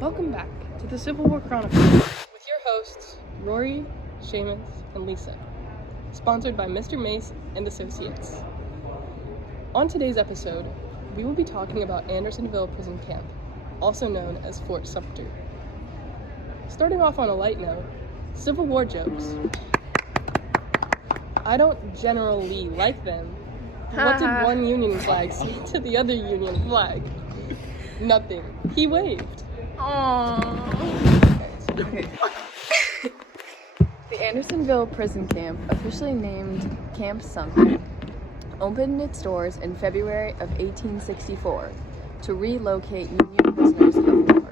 Welcome back to the Civil War Chronicle with your hosts, Rory, Seamus, and Lisa, sponsored by Mr. Mace and Associates. On today's episode, we will be talking about Andersonville Prison Camp, also known as Fort Sumter. Starting off on a light note, Civil War jokes. I don't generally like them. What did one Union flag say to the other Union flag? Nothing. He waved. Okay. The Andersonville Prison Camp, officially named Camp Sumter, opened its doors in February of 1864 to relocate Union prisoners of war.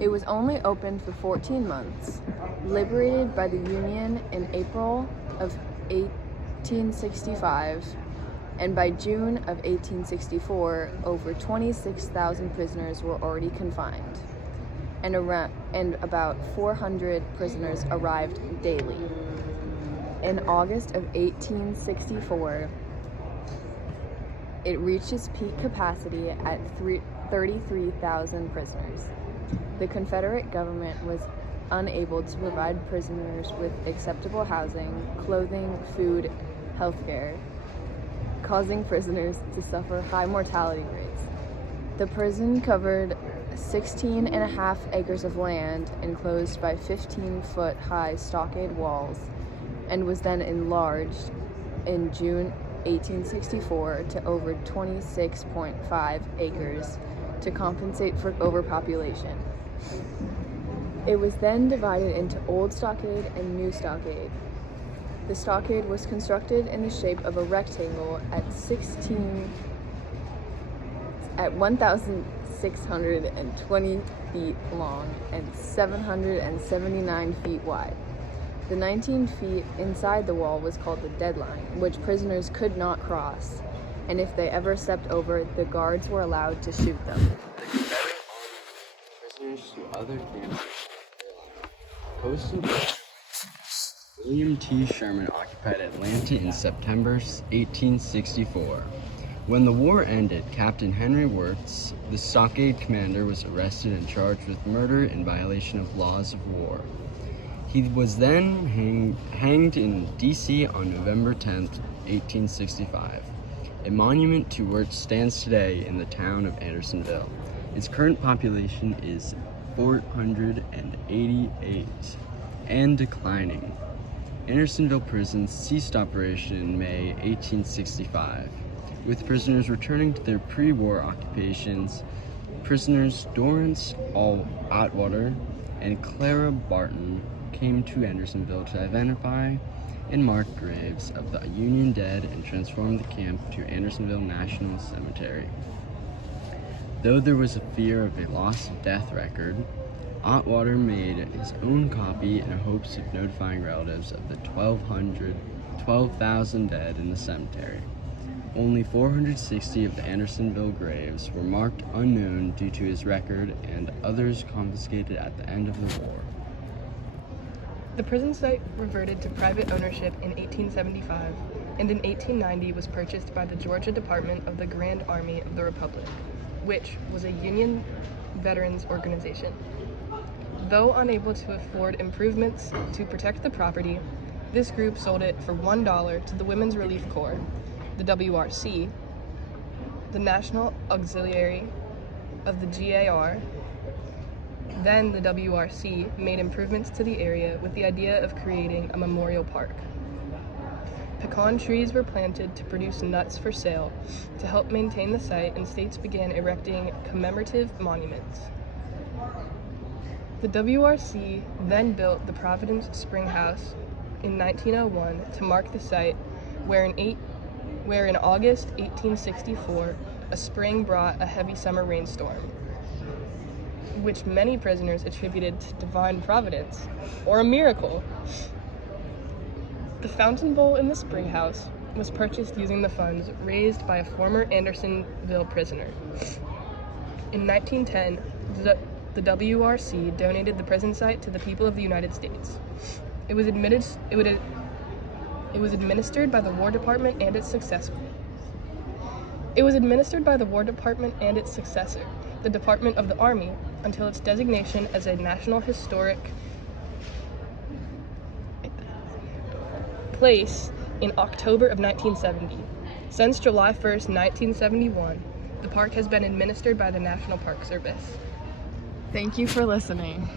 It was only open for 14 months, liberated by the Union in April of 1865, and by June of 1864, over 26,000 prisoners were already confined, and about 400 prisoners arrived daily. In August of 1864, it reached its peak capacity at 33,000 prisoners. The Confederate government was unable to provide prisoners with acceptable housing, clothing, food, healthcare, causing prisoners to suffer high mortality rates. The prison covered 16.5 acres of land enclosed by 15-foot high stockade walls, and was then enlarged in June 1864 to over 26.5 acres to compensate for overpopulation. It was then divided into Old Stockade and New Stockade. The stockade was constructed in the shape of a rectangle at 1,620 feet long and 779 feet wide. The 19 feet inside the wall was called the deadline, which prisoners could not cross, and if they ever stepped over, the guards were allowed to shoot them. Prisoners to other camps. Postal William T. Sherman occupied Atlanta in September 1864. When the war ended, Captain Henry Wirtz, the stockade commander, was arrested and charged with murder in violation of laws of war. He was then hanged in D.C. on November 10, 1865. A monument to Wirtz stands today in the town of Andersonville. Its current population is 488 and declining. Andersonville Prison ceased operation in May 1865, with prisoners returning to their pre-war occupations. Prisoners Dorrance Atwater and Clara Barton came to Andersonville to identify and mark graves of the Union dead and transform the camp to Andersonville National Cemetery. Though there was a fear of a lost death record, Atwater made his own copy in hopes of notifying relatives of the 12,000 dead in the cemetery. Only 460 of the Andersonville graves were marked unknown due to his record, and others confiscated at the end of the war. The prison site reverted to private ownership in 1875, and in 1890 was purchased by the Georgia Department of the Grand Army of the Republic, which was a Union veterans organization. Though unable to afford improvements to protect the property, this group sold it for $1 to the Women's Relief Corps, the WRC, the National Auxiliary of the GAR. Then the WRC made improvements to the area with the idea of creating a memorial park. Pecan trees were planted to produce nuts for sale to help maintain the site, and states began erecting commemorative monuments. The WRC then built the Providence Spring House in 1901 to mark the site, where in August 1864, a spring brought a heavy summer rainstorm, which many prisoners attributed to divine providence, or a miracle. The fountain bowl in the spring house was purchased using the funds raised by a former Andersonville prisoner. In 1910, the WRC donated the prison site to the people of the United States. It was administered by the War Department and its successor. the Department of the Army until its designation as a National Historic Place in October of 1970. Since July 1st, 1971, the park has been administered by the National Park Service. Thank you for listening.